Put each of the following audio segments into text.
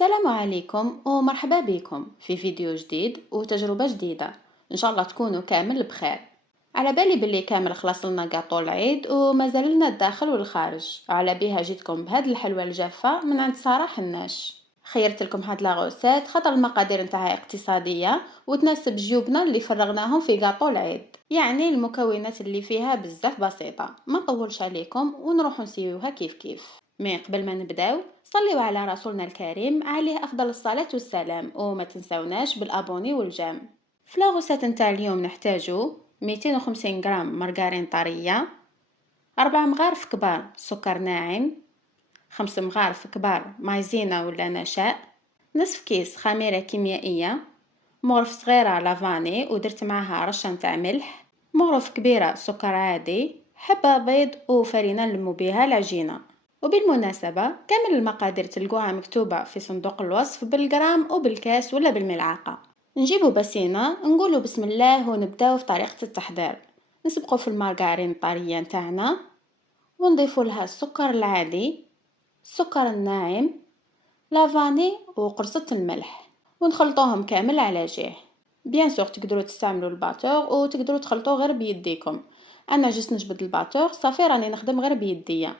السلام عليكم ومرحبا بكم في فيديو جديد وتجربة جديدة. إن شاء الله تكونوا كامل بخير. على بالي باللي كامل خلص لنا قاطو العيد ومازال لنا الداخل والخارج، على بها جيتكم بهاد الحلوى الجافة من عند صراح الناش. خيرت لكم هاد لاغوسيت خاطر المقادير نتاعها اقتصادية وتناسب جيوبنا اللي فرغناهم في قاطو العيد، يعني المكونات اللي فيها بزاف بسيطة. ما نطولش عليكم ونروح نسيوها كيف كيف. مي قبل ما نبداو صليوا على رسولنا الكريم عليه أفضل الصلاة والسلام، وما تنسوناش بالأبوني والجام. في لاغوسات نتاع اليوم نحتاجو 250 غرام مرقارين طرية، 4 مغارف كبار سكر ناعم، 5 مغارف كبار مايزينا ولا نشاء، نصف كيس خميرة كيميائية، مغرف صغيرة لافاني ودرت معاها رشة نتاع ملح، مغرف كبيرة سكر عادي، حبة بيض وفرينة نلمو بيها العجينة. وبالمناسبة كامل المقادير تلقوها مكتوبة في صندوق الوصف بالجرام وبالكاس ولا بالملعقة. نجيبو بسينة نقولو بسم الله ونبداو في طريقة التحضير. نسبقو في المارغرين الطرية نتاعنا ونضيفو لها السكر العادي، السكر الناعم، لافاني وقرصة الملح، ونخلطوهم كامل على جهة. بيان سور تقدروا تستعملوا الباتور وتقدروا تخلطوه غير بيديكم. انا جيت نجبد الباتور صافي راني نخدم غير بيديا.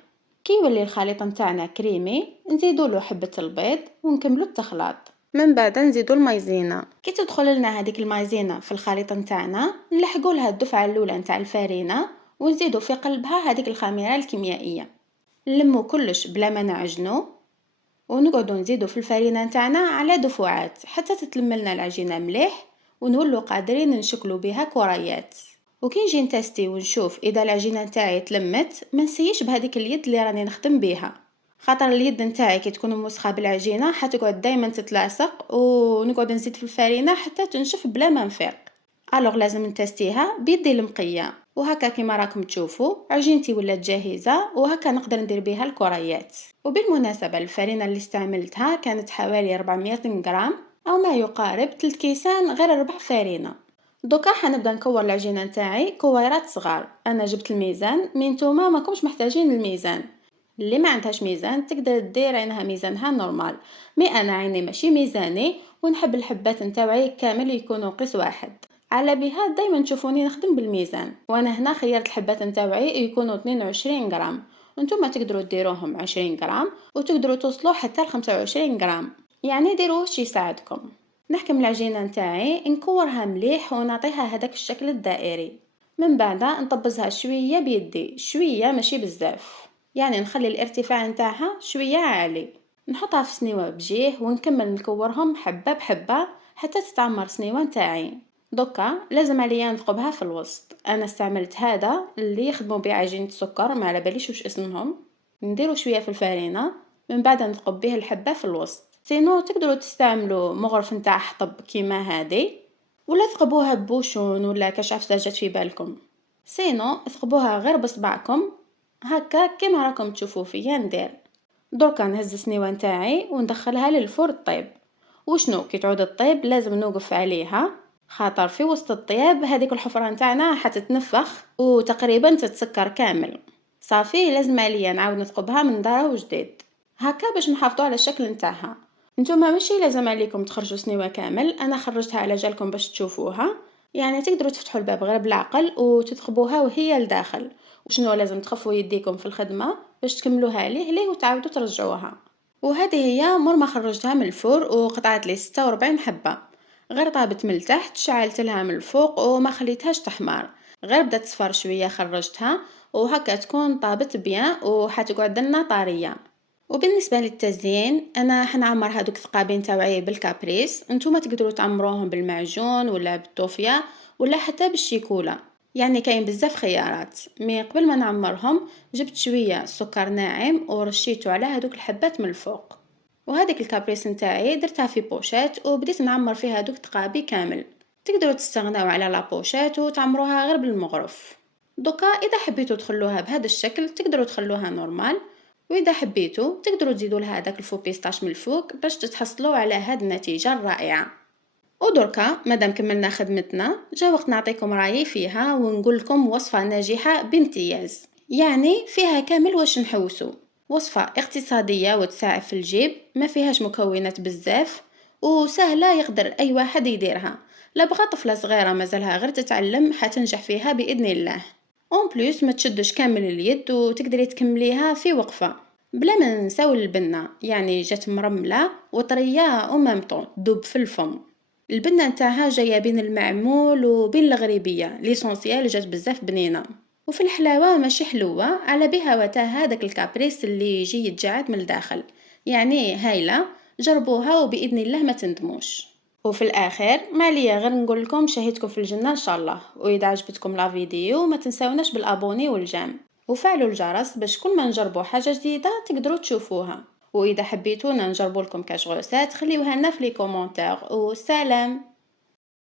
كي يولي الخليط نتاعنا كريمي نزيدوا له حبة البيض ونكملوا التخلاط. من بعد نزيدوا المايزينا. كي تدخل لنا هذيك المايزينا في الخليط نتاعنا نلحقوا لها الدفعة الاولى نتاع الفارينة ونزيدوا في قلبها هذيك الخميرة الكيميائية. نلموا كلش بلا ما نعجنوا ونقعدوا نزيدوا في الفرينة نتاعنا على دفعات حتى تتلم لنا العجينة مليح ونولوا قادرين نشكلوا بها كريات. وكي نجي نتستي ونشوف اذا العجينه نتاعي تلمت ما نسيش بهذيك اليد اللي راني نخدم بها، خاطر اليد نتاعي كي تكون موسخه بالعجينه حتقعد دائما تتلاصق ونقعد نزيد في الفرينه حتى تنشف بلا ما نفيق. الوغ لازم نتستيها بيدي المقيه. وهكا كيما راكم تشوفوا عجينتي ولات جاهزه وهكا نقدر ندير بها الكريات. وبالمناسبه الفرينه اللي استعملتها كانت حوالي 400 غرام او ما يقارب 3 كيسان غير ربع فرينه. دوكا حنبدا نكور العجينه نتاعي كويرات صغار. انا جبت الميزان، من نتوما ماكمش محتاجين الميزان. اللي ما عندهاش ميزان تقدر دير عينها ميزانها نورمال، مي انا عيني ماشي ميزاني ونحب الحبات نتاعي كامل يكونوا قيس واحد، على بها دائما تشوفوني نخدم بالميزان. وانا هنا خيرت الحبات نتاعي يكونوا 22 غرام، وانتم تقدروا ديروهم 20 غرام وتقدروا توصلوا حتى ل 25 غرام، يعني ديروا واش يساعدكم. نحكم العجينه نتاعي نكورها مليح ونعطيها هذاك الشكل الدائري. من بعد نطبزها شويه بيدي، شويه ماشي بزاف، يعني نخلي الارتفاع نتاعها شويه عالي. نحطها في سنيوه بجيه ونكمل نكورهم حبه بحبه حتى تتعمر سنيوه نتاعي. دوكا لازم عليا نثقبها في الوسط. انا استعملت هذا اللي يخدموا به عجينه السكر، ما على باليش واش اسمهم. نديرو شويه في الفرينه من بعد نثقب به الحبه في الوسط. سينو تقدروا تستعملوا مغرف نتاع حطب كيما هذه، ولا ثقبوها ببوشون ولا كشعف جات في بالكم. سينو ثقبوها غير بصبعكم هكا كيما راكم تشوفوا فيا ندير. دركا نهز السنيوه نتاعي وندخلها للفرن طيب. وشنو كي تعود الطيب لازم نوقف عليها، خاطر في وسط الطياب هذيك الحفره نتاعنا حتتنفخ وتقريبا تتسكر كامل. صافي لازم عليا نعاود نثقبها من دار وجديد هكا باش نحافظوا على الشكل نتاعها. نتوما ماشي لازم عليكم تخرجوا سنيوه كامل، انا خرجتها على جالكم باش تشوفوها. يعني تقدروا تفتحوا الباب غير بالعقل وتثقبوها وهي لداخل. وشنو لازم تخفوا يديكم في الخدمه باش تكملوها ليه وتعاودوا ترجعوها. وهذه هي مور ما خرجتها من الفور وقطعت لي 46 حبه. غير طابت من التحت شعلت لها من الفوق وما خليتهاش تحمر، غير بدات تصفر شويه خرجتها وهكا تكون طابت بيان وحتقعد لنا طاريه. وبالنسبه للتزيين انا حنعمر هذوك الثقابين تاوعي بالكابريس، نتوما تقدروا تعمروهم بالمعجون ولا بالطوفيه ولا حتى بالشيكولا، يعني كاين بزاف خيارات. مي قبل ما نعمرهم جبت شويه سكر ناعم ورشيته على هذوك الحبات من الفوق. وهذيك الكابريس نتاعي درتها في بوشات وبديت نعمر فيها هذوك الثقابي كامل. تقدروا تستغناو على لابوشات وتعمروها غير بالمغرف. دوكا اذا حبيتوا تخلوها بهذا الشكل تقدروا تخلوها نورمال، واذا حبيتوا تقدروا تزيدوا لها هذاك الفو بيستاش من الفوق باش تتحصلوا على هذه النتيجه الرائعه. ودركا مادام كملنا خدمتنا جا وقت نعطيكم رايي فيها ونقول لكم وصفه ناجحه بامتياز، يعني فيها كامل واش نحوسوا. وصفة اقتصادية وتساعد في الجيب، ما فيهاش مكونات بزاف، وسهلة يقدر أي واحد يديرها. لا بغى طفلة صغيرة مازالها غير تتعلم حتنجح فيها بإذن الله. اون بليس ما تشدش كامل اليد وتقدري تكمليها في وقفة. بلا ما ننساو البنة، يعني جات مرملة وطرية او مامطون دوب في الفم. البنة نتاعها جاية بين المعمول وبين الغريبية، ليسونسيال جات بزاف بنينة. وفي الحلاوة ماشي حلوة على بها وتا هذاك الكابريس اللي يجي يتجعد من الداخل. يعني هايلة، جربوها وبإذن الله ما تندموش. وفي الاخر ما ليا غير نقول لكم شهيتكم في الجنة ان شاء الله. واذا عجبتكم لا فيديو ما تنساوناش بالابوني والجام وفعلوا الجرس باش كل ما نجربوا حاجة جديدة تقدروا تشوفوها. واذا حبيتونا نجربوا لكم كاش غوسات خليوها لنا في لي كومونتير. وسلام.